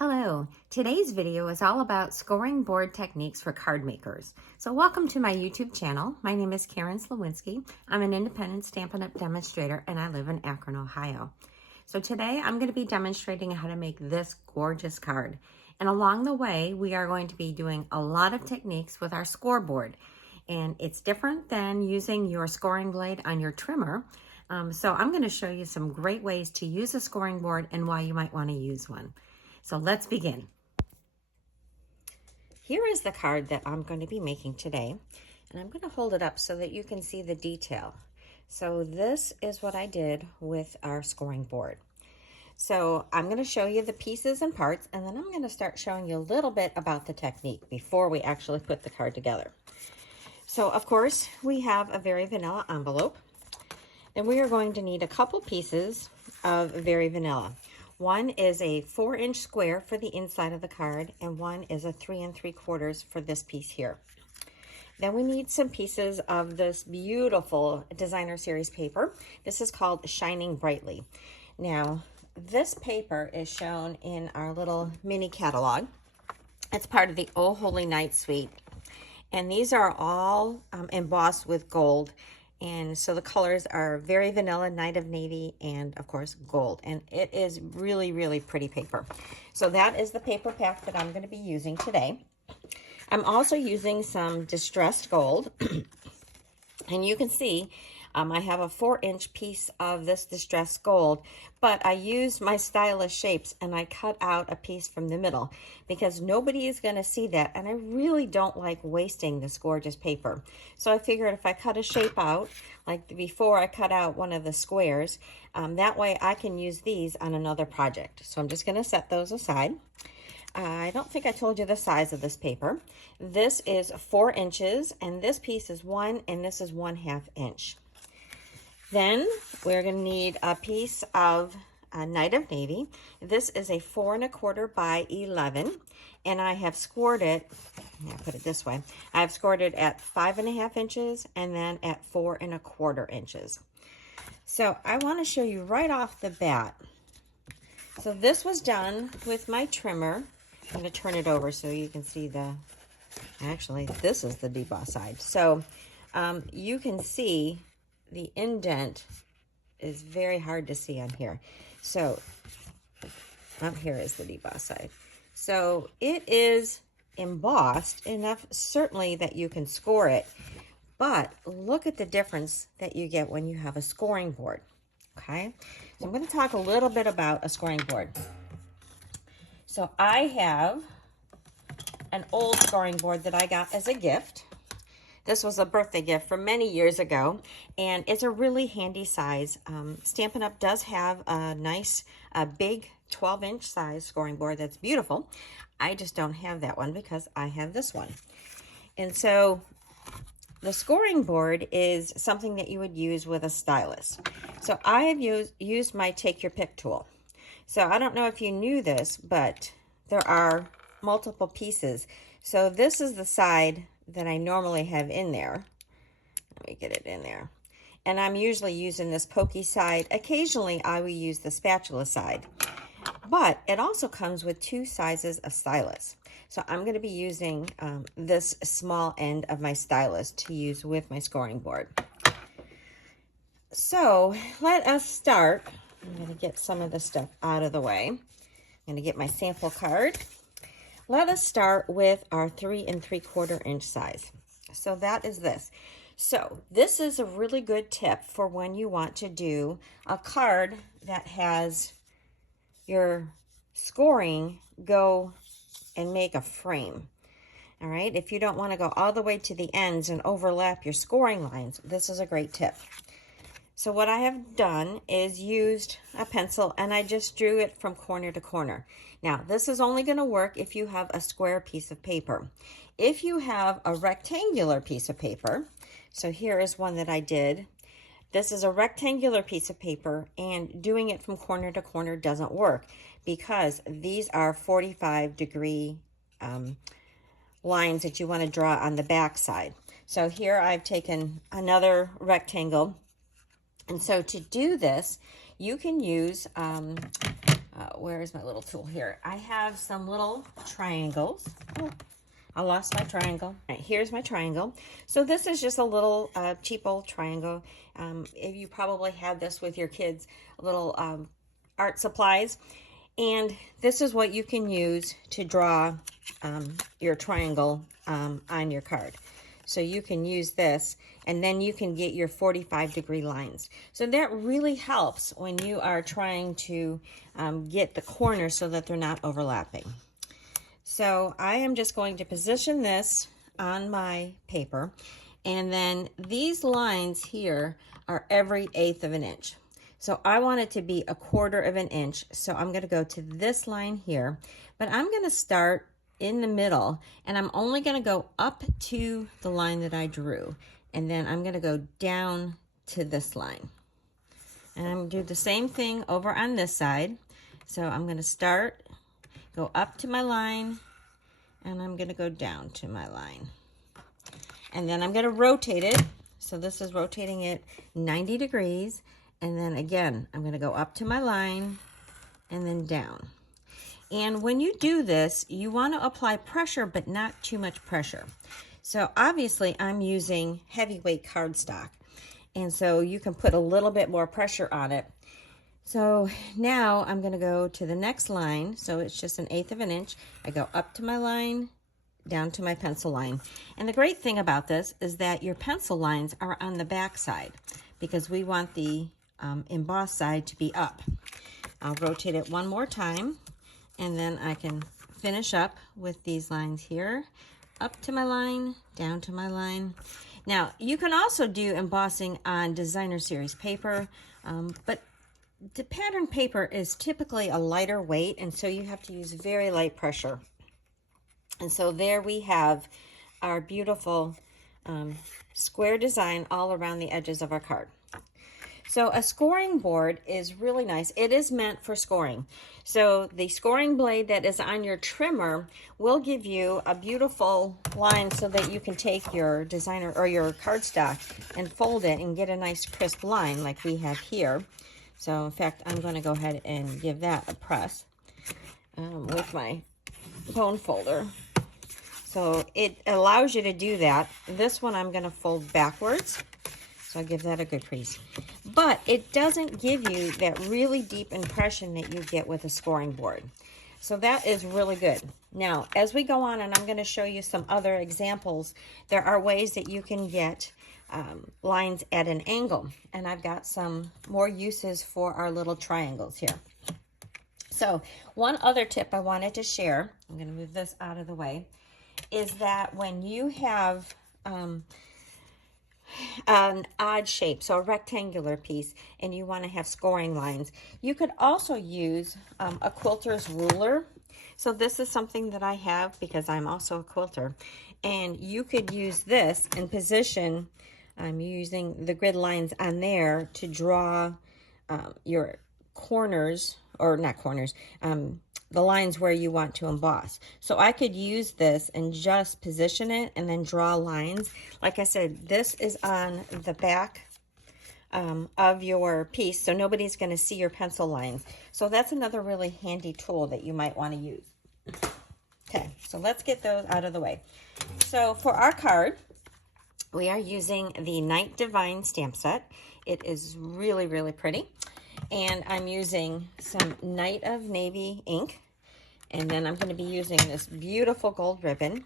Hello, today's video is all about scoring board techniques for card makers. So welcome to my YouTube channel. My name is Karen Slawinski. I'm an independent Stampin' Up! Demonstrator and I live in Akron, Ohio. So today I'm going to be demonstrating how to make this gorgeous card. And along the way, we are going to be doing a lot of techniques with our scoreboard. And it's different than using your scoring blade on your trimmer. So I'm going to show you some great ways to use a scoring board and why you might want to use one. So let's begin. Here is the card that I'm going to be making today, and I'm going to hold it up so that you can see the detail. So this is what I did with our scoring board. So I'm going to show you the pieces and parts, and then I'm going to start showing you a little bit about the technique before we actually put the card together. So of course we have a very vanilla envelope. Then we are going to need a couple pieces of very vanilla. One is a 4-inch square for the inside of the card, and one is a 3 3/4 for this piece here. Then we need some pieces of this beautiful designer series paper. This is called Shining Brightly. Now, this paper is shown in our little mini catalog. It's part of the Oh Holy Night suite, and these are all embossed with gold. And so the colors are very vanilla, Night of Navy, and of course gold. And it is really, really pretty paper. So that is the paper pack that I'm going to be using today. I'm also using some distressed gold. And you can see I have a 4-inch piece of this distressed gold, but I used my stylus shapes and I cut out a piece from the middle because nobody is going to see that, and I really don't like wasting this gorgeous paper. So I figured if I cut a shape out, like before I cut out one of the squares, that way I can use these on another project. So I'm just going to set those aside. I don't think I told you the size of this paper. This is 4 inches, and this piece is 1, and this is 1/2 inch. Then we're going to need a piece of Night of Navy. This is a 4 1/4 by 11, and I have scored it. I'll put it this way. I have scored it at 5 1/2 inches, and then at 4 1/4 inches. So I want to show you right off the bat. So this was done with my trimmer. I'm going to turn it over so you can see the, actually this is the deboss side. So you can see the indent is very hard to see on here. So up here is the deboss side. So it is embossed enough certainly that you can score it, but look at the difference that you get when you have a scoring board. Okay, so I'm going to talk a little bit about a scoring board. So I have an old scoring board that I got as a gift. This was a birthday gift from many years ago, and it's a really handy size. Stampin' Up! Does have a nice, big 12-inch size scoring board that's beautiful. I just don't have that one because I have this one. And so the scoring board is something that you would use with a stylus. So I have used my Take Your Pick tool. So I don't know if you knew this, but there are multiple pieces. So this is the side that I normally have in there. Let me get it in there. And I'm usually using this pokey side. Occasionally I will use the spatula side. But it also comes with 2 sizes of stylus. So I'm going to be using this small end of my stylus to use with my scoring board. So let us start. I'm going to get some of the stuff out of the way. I'm going to get my sample card. Let us start with our 3 3/4 inch size. So that is this. So this is a really good tip for when you want to do a card that has your scoring go and make a frame. All right, if you don't want to go all the way to the ends and overlap your scoring lines, this is a great tip. So what I have done is used a pencil and I just drew it from corner to corner. Now this is only going to work if you have a square piece of paper. If you have a rectangular piece of paper, so here is one that I did. This is a rectangular piece of paper, and doing it from corner to corner doesn't work because these are 45-degree lines that you want to draw on the back side. So here I've taken another rectangle. And so to do this, you can use where is my little tool here? I have some little triangles. Oh, I lost my triangle. All right, here's my triangle. So this is just a little cheap old triangle. If you probably had this with your kids' little art supplies. And this is what you can use to draw your triangle on your card. So you can use this, and then you can get your 45-degree lines. So that really helps when you are trying to get the corners so that they're not overlapping. So I am just going to position this on my paper, and then these lines here are every 1/8 of an inch. So I want it to be 1/4 of an inch. So I'm going to go to this line here, but I'm going to start in the middle, and I'm only going to go up to the line that I drew, and then I'm going to go down to this line. And I'm going to do the same thing over on this side. So I'm going to start, go up to my line, and I'm going to go down to my line. And then I'm going to rotate it. So this is rotating it 90 degrees. And then again, I'm going to go up to my line and then down. And when you do this, you want to apply pressure, but not too much pressure. So obviously I'm using heavyweight cardstock. And so you can put a little bit more pressure on it. So now I'm going to go to the next line. So it's just 1/8 of an inch. I go up to my line, down to my pencil line. And the great thing about this is that your pencil lines are on the back side because we want the embossed side to be up. I'll rotate it one more time, and then I can finish up with these lines here, up to my line, down to my line. Now, you can also do embossing on designer series paper, but the pattern paper is typically a lighter weight, and so you have to use very light pressure. And so there we have our beautiful square design all around the edges of our card. So a scoring board is really nice. It is meant for scoring. So the scoring blade that is on your trimmer will give you a beautiful line so that you can take your designer or your cardstock and fold it and get a nice crisp line like we have here. So in fact, I'm going to go ahead and give that a press with my bone folder. So it allows you to do that. This one I'm going to fold backwards. So I'll give that a good crease. But it doesn't give you that really deep impression that you get with a scoring board. So that is really good. Now, as we go on, and I'm going to show you some other examples, there are ways that you can get lines at an angle. And I've got some more uses for our little triangles here. So one other tip I wanted to share, I'm going to move this out of the way, is that when you have an odd shape, so a rectangular piece, and you want to have scoring lines, you could also use a quilter's ruler. So this is something that I have because I'm also a quilter, and you could use this and position, I'm using the grid lines on there to draw your corners, or not corners, the lines where you want to emboss. So I could use this and just position it and then draw lines. Like I said, this is on the back of your piece, so nobody's going to see your pencil lines. So that's another really handy tool that you might want to use. Okay, so let's get those out of the way. So for our card, we are using the Night Divine stamp set. It is really, really pretty. And I'm using some Night of Navy ink. And then I'm going to be using this beautiful gold ribbon.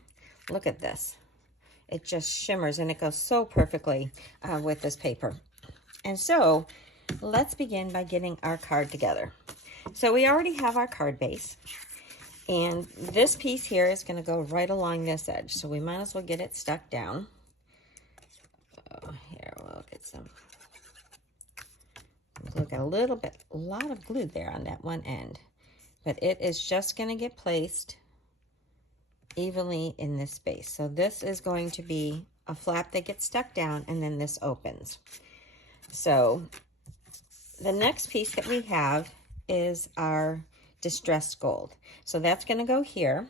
Look at this. It just shimmers, and it goes so perfectly with this paper. And so let's begin by getting our card together. So we already have our card base. And this piece here is going to go right along this edge. So we might as well get it stuck down. Here, we'll get some. Look, a lot of glue there on that one end. But it is just going to get placed evenly in this space. So this is going to be a flap that gets stuck down, and then this opens. So the next piece that we have is our distressed gold. So that's going to go here,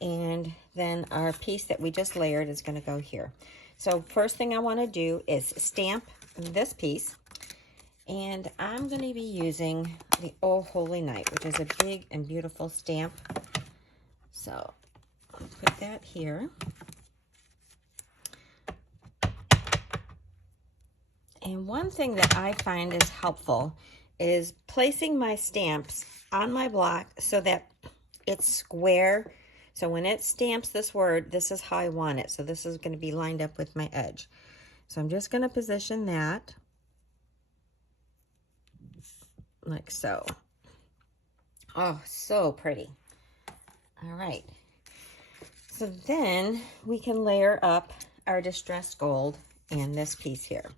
and then our piece that we just layered is going to go here. So first thing I want to do is stamp this piece. And I'm going to be using the Oh Holy Night, which is a big and beautiful stamp. So I'll put that here. And one thing that I find is helpful is placing my stamps on my block so that it's square. So when it stamps this word, this is how I want it. So this is going to be lined up with my edge. So I'm just going to position that like so. Oh, so pretty. All right. So then we can layer up our distressed gold and this piece here.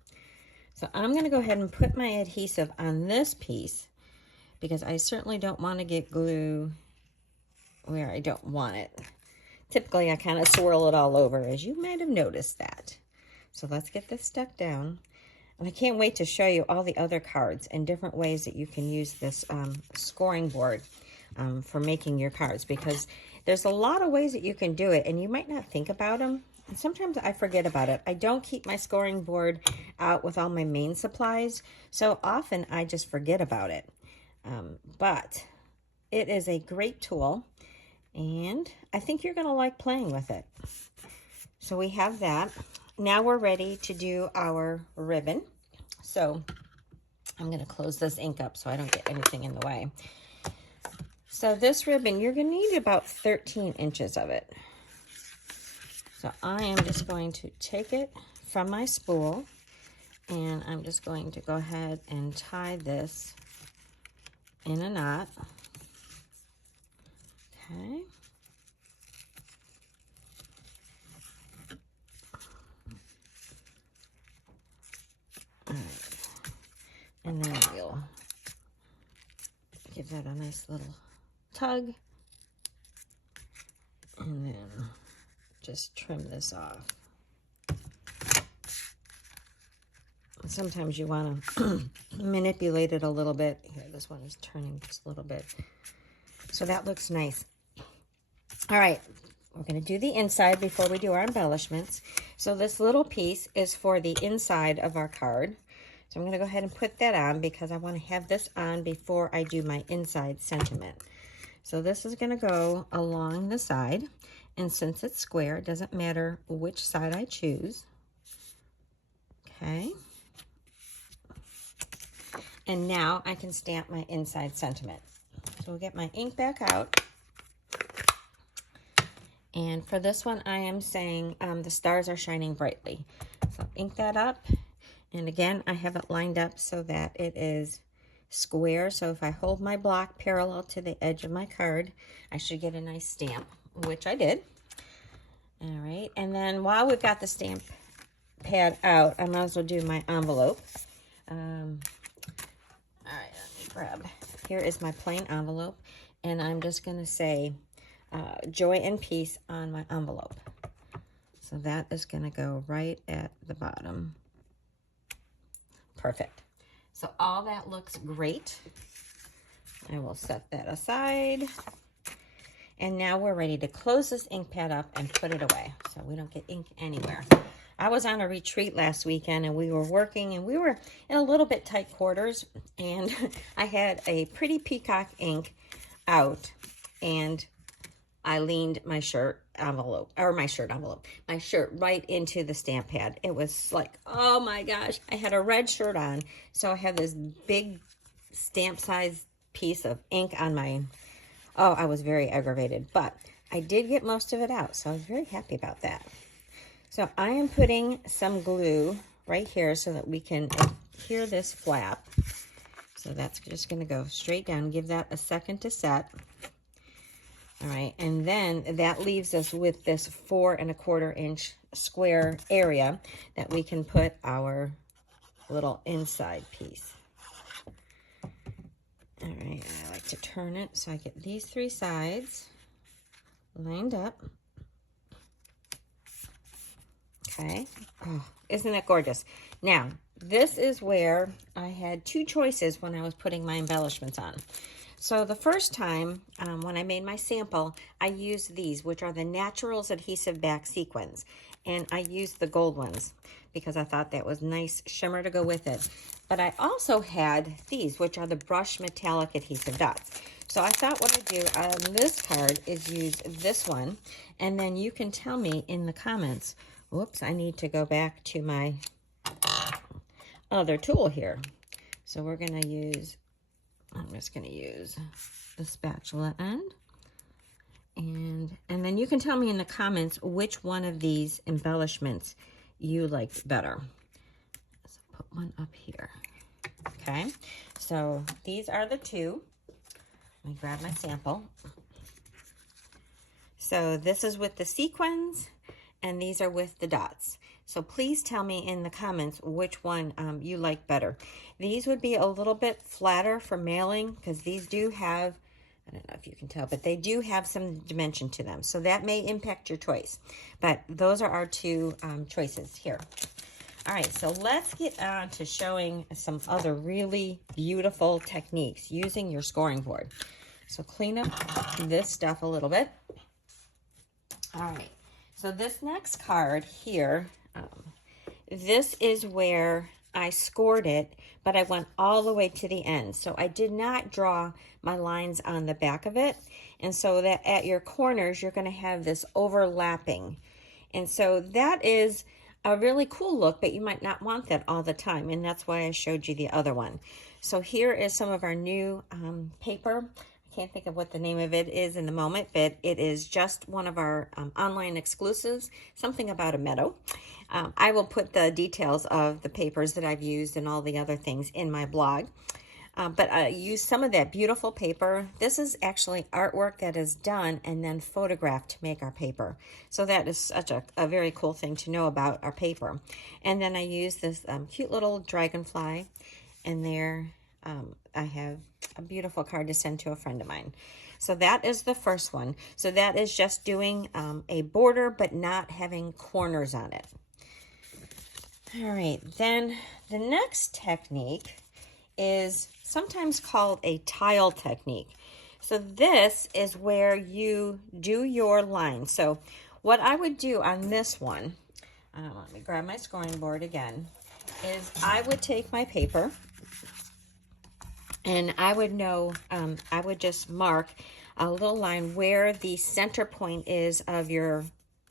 So I'm going to go ahead and put my adhesive on this piece because I certainly don't want to get glue where I don't want it. Typically, I kind of swirl it all over, as you might have noticed that. So let's get this stuck down. And I can't wait to show you all the other cards and different ways that you can use this scoring board for making your cards, because there's a lot of ways that you can do it and you might not think about them. And sometimes I forget about it. I don't keep my scoring board out with all my main supplies, so often I just forget about it. But it is a great tool, and I think you're going to like playing with it. So we have that. Now we're ready to do our ribbon. So I'm going to close this ink up so I don't get anything in the way. So this ribbon, you're going to need about 13 inches of it. So I am just going to take it from my spool, and I'm just going to go ahead and tie this in a knot. Okay. All right. And then we'll give that a nice little tug. And then just trim this off. Sometimes you want to manipulate it a little bit. Here, this one is turning just a little bit. So that looks nice. All right, we're going to do the inside before we do our embellishments. So this little piece is for the inside of our card. So I'm going to go ahead and put that on because I want to have this on before I do my inside sentiment. So this is going to go along the side. And since it's square, it doesn't matter which side I choose. Okay. And now I can stamp my inside sentiment. So we'll get my ink back out. And for this one, I am saying the stars are shining brightly. So ink that up. And again, I have it lined up so that it is square. So if I hold my block parallel to the edge of my card, I should get a nice stamp, which I did. All right. And then while we've got the stamp pad out, I might as well do my envelope. All right, let me grab. Here is my plain envelope. And I'm just going to say joy and peace on my envelope. So that is going to go right at the bottom. Perfect. So all that looks great. I will set that aside. And now we're ready to close this ink pad up and put it away so we don't get ink anywhere. I was on a retreat last weekend and we were working and we were in a little bit tight quarters, and I had a pretty peacock ink out and I leaned my shirt envelope right into the stamp pad. It was like, oh my gosh, I had a red shirt on. So I have this big stamp size piece of ink on my, oh, I was very aggravated, but I did get most of it out. So I was very happy about that. So I am putting some glue right here so that we can adhere this flap. So that's just going to go straight down. Give that a second to set. All right, and then that leaves us with this 4 1/4 inch square area that we can put our little inside piece. All right, I like to turn it so I get these 3 sides lined up. Okay, oh, isn't it gorgeous? Now, this is where I had 2 choices when I was putting my embellishments on. So the first time when I made my sample, I used these, which are the Naturals Adhesive Back Sequins. and I used the gold ones because I thought that was nice shimmer to go with it. But I also had these, which are the brush metallic adhesive dots. So I thought what I'd do on this card is use this one, and then you can tell me in the comments. Whoops, I need to go back to my other tool here. So we're going to use, I'm just going to use the spatula end. And then you can tell me in the comments which one of these embellishments you liked better. So put one up here. Okay, so these are the two. Let me grab my sample. So this is with the sequins, and these are with the dots. So please tell me in the comments which one you like better. These would be a little bit flatter for mailing because these do have, I don't know if you can tell, but they do have some dimension to them. So that may impact your choice. But those are our two choices here. All right, so let's get on to showing some other really beautiful techniques using your scoring board. So clean up this stuff a little bit. All right, so this next card here, this is where I scored it, but I went all the way to the end. So I did not draw my lines on the back of it. And so that at your corners, you're going to have this overlapping. And so that is a really cool look, but you might not want that all the time. And that's why I showed you the other one. So here is some of our new paper. I can't think of what the name of it is in the moment, but it is just one of our online exclusives, something about a meadow. I will put the details of the papers that I've used and all the other things in my blog. But I used some of that beautiful paper. This is actually artwork that is done and then photographed to make our paper. So that is such a very cool thing to know about our paper. And then I used this cute little dragonfly, and there I have a beautiful card to send to a friend of mine. So that is the first one. So that is just doing a border but not having corners on it. All right, then the next technique is sometimes called a tile technique. So this is where you do your line. So what I would do on this one, let me grab my scoring board again, is I would take my paper and I would know, I would just mark a little line where the center point is of your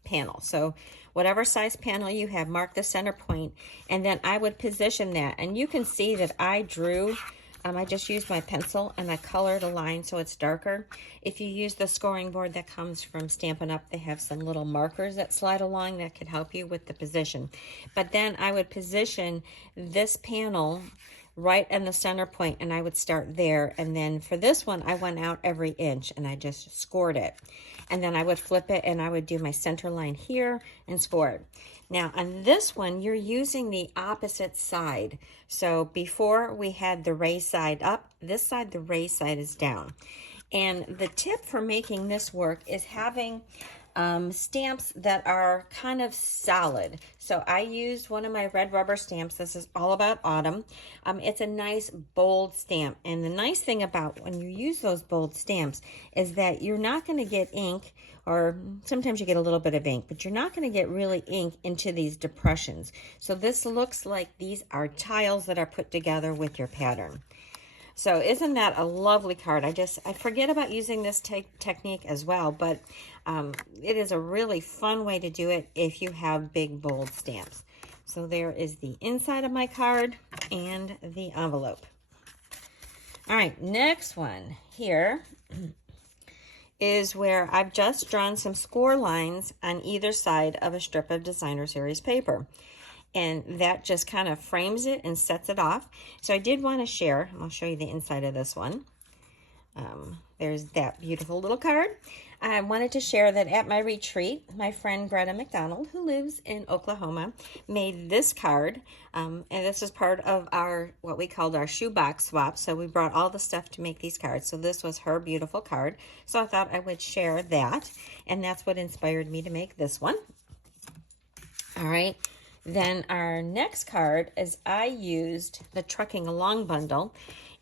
panel. So whatever size panel you have, mark the center point, and then I would position that. And you can see that I drew, I just used my pencil and I colored a line so it's darker. If you use the scoring board that comes from Stampin' Up, they have some little markers that slide along that could help you with the position. But then I would position this panel right in the center point, and I would start there. And then for this one, I went out every inch and I just scored it. And then I would flip it and I would do my center line here and score it. Now on this one, you're using the opposite side. So before we had the raised side up, this side, the raised side is down. And the tip for making this work is having stamps that are kind of solid. So I used one of my red rubber stamps. This is all about autumn. It's a nice bold stamp. And the nice thing about when you use those bold stamps is that you're not going to get ink, or sometimes you get a little bit of ink, but you're not going to get really ink into these depressions. So this looks like these are tiles that are put together with your pattern. So isn't that a lovely card? I forget about using this technique as well, but it is a really fun way to do it if you have big, bold stamps. So there is the inside of my card and the envelope. All right, next one here is where I've just drawn some score lines on either side of a strip of Designer Series paper. And that just kind of frames it and sets it off. So I did want to share, I'll show you the inside of this one. There's that beautiful little card. I wanted to share that at my retreat, my friend Greta McDonald, who lives in Oklahoma, made this card. And this is part of our, what we called our shoebox swap. So we brought all the stuff to make these cards. So this was her beautiful card. So I thought I would share that. And that's what inspired me to make this one. All right. Then our next card is I used the Trucking Along bundle.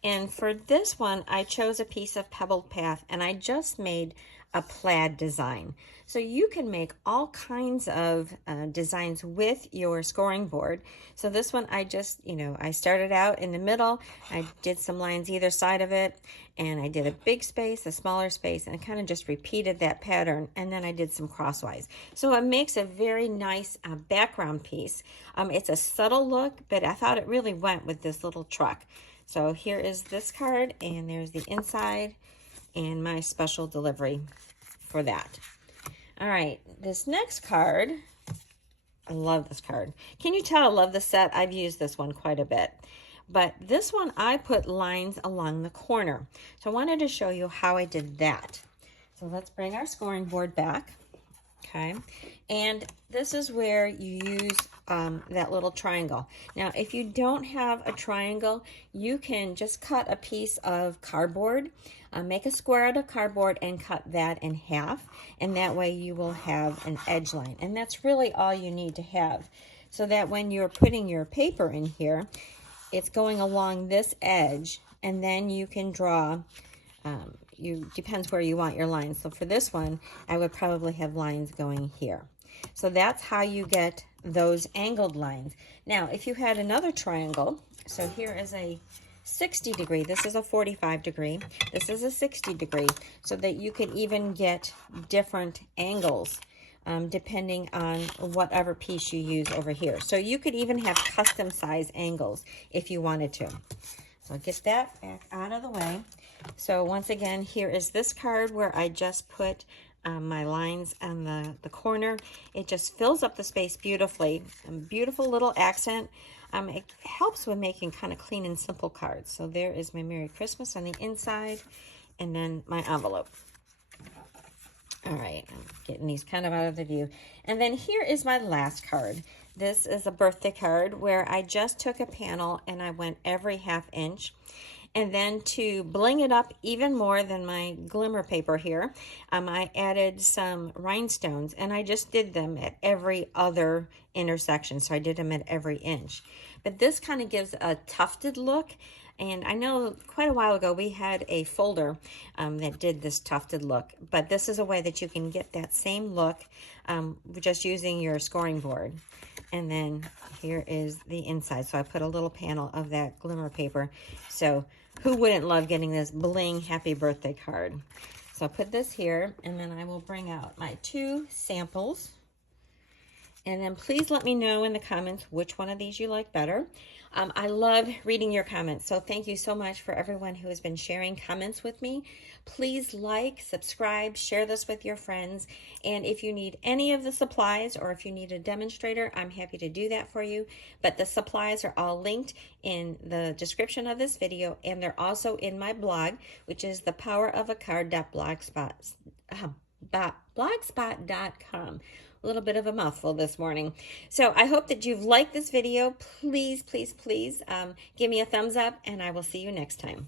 And for this one, I chose a piece of Pebbled Path, and I just made a plaid design. So you can make all kinds of designs with your scoring board. So this one I just, I started out in the middle. I did some lines either side of it, and I did a big space, a smaller space, and I kind of just repeated that pattern, and then I did some crosswise. So it makes a very nice background piece. It's a subtle look, but I thought it really went with this little truck. So here is this card, and there's the inside and my special delivery for that. All right, this next card, I love this card. Can you tell I love the set? I've used this one quite a bit. But this one, I put lines along the corner. So I wanted to show you how I did that. So let's bring our scoring board back. Okay, and this is where you use that little triangle. Now, if you don't have a triangle, you can just cut a piece of cardboard, make a square out of cardboard and cut that in half, and that way you will have an edge line. And that's really all you need to have, so that when you're putting your paper in here, it's going along this edge, and then you can draw depends where you want your lines. So for this one, I would probably have lines going here. So that's how you get those angled lines. Now, if you had another triangle, so here is a 60 degree, this is a 45 degree, this is a 60 degree, so that you could even get different angles depending on whatever piece you use over here. So you could even have custom size angles if you wanted to. So I'll get that back out of the way. So once again, here is this card where I just put my lines on the corner. It just fills up the space beautifully. A beautiful little accent. It helps with making kind of clean and simple cards. So there is my Merry Christmas on the inside, and then my envelope. All right, I'm getting these kind of out of the view. And then here is my last card. This is a birthday card where I just took a panel and I went every ½ inch. And then to bling it up even more than my glimmer paper here, I added some rhinestones, and I just did them at every other intersection. So I did them at every inch. But this kind of gives a tufted look. And I know quite a while ago we had a folder that did this tufted look. But this is a way that you can get that same look just using your scoring board. And then here is the inside. So I put a little panel of that glimmer paper. So who wouldn't love getting this bling happy birthday card? So I'll put this here, and then I will bring out my 2 samples. And then please let me know in the comments which one of these you like better. I love reading your comments, so thank you so much for everyone who has been sharing comments with me. Please like, subscribe, share this with your friends. And if you need any of the supplies, or if you need a demonstrator, I'm happy to do that for you. But the supplies are all linked in the description of this video, and they're also in my blog, which is thepowerofacard.blogspot.com. A little bit of a mouthful this morning. So I hope that you've liked this video. Please, please, please give me a thumbs up, and I will see you next time.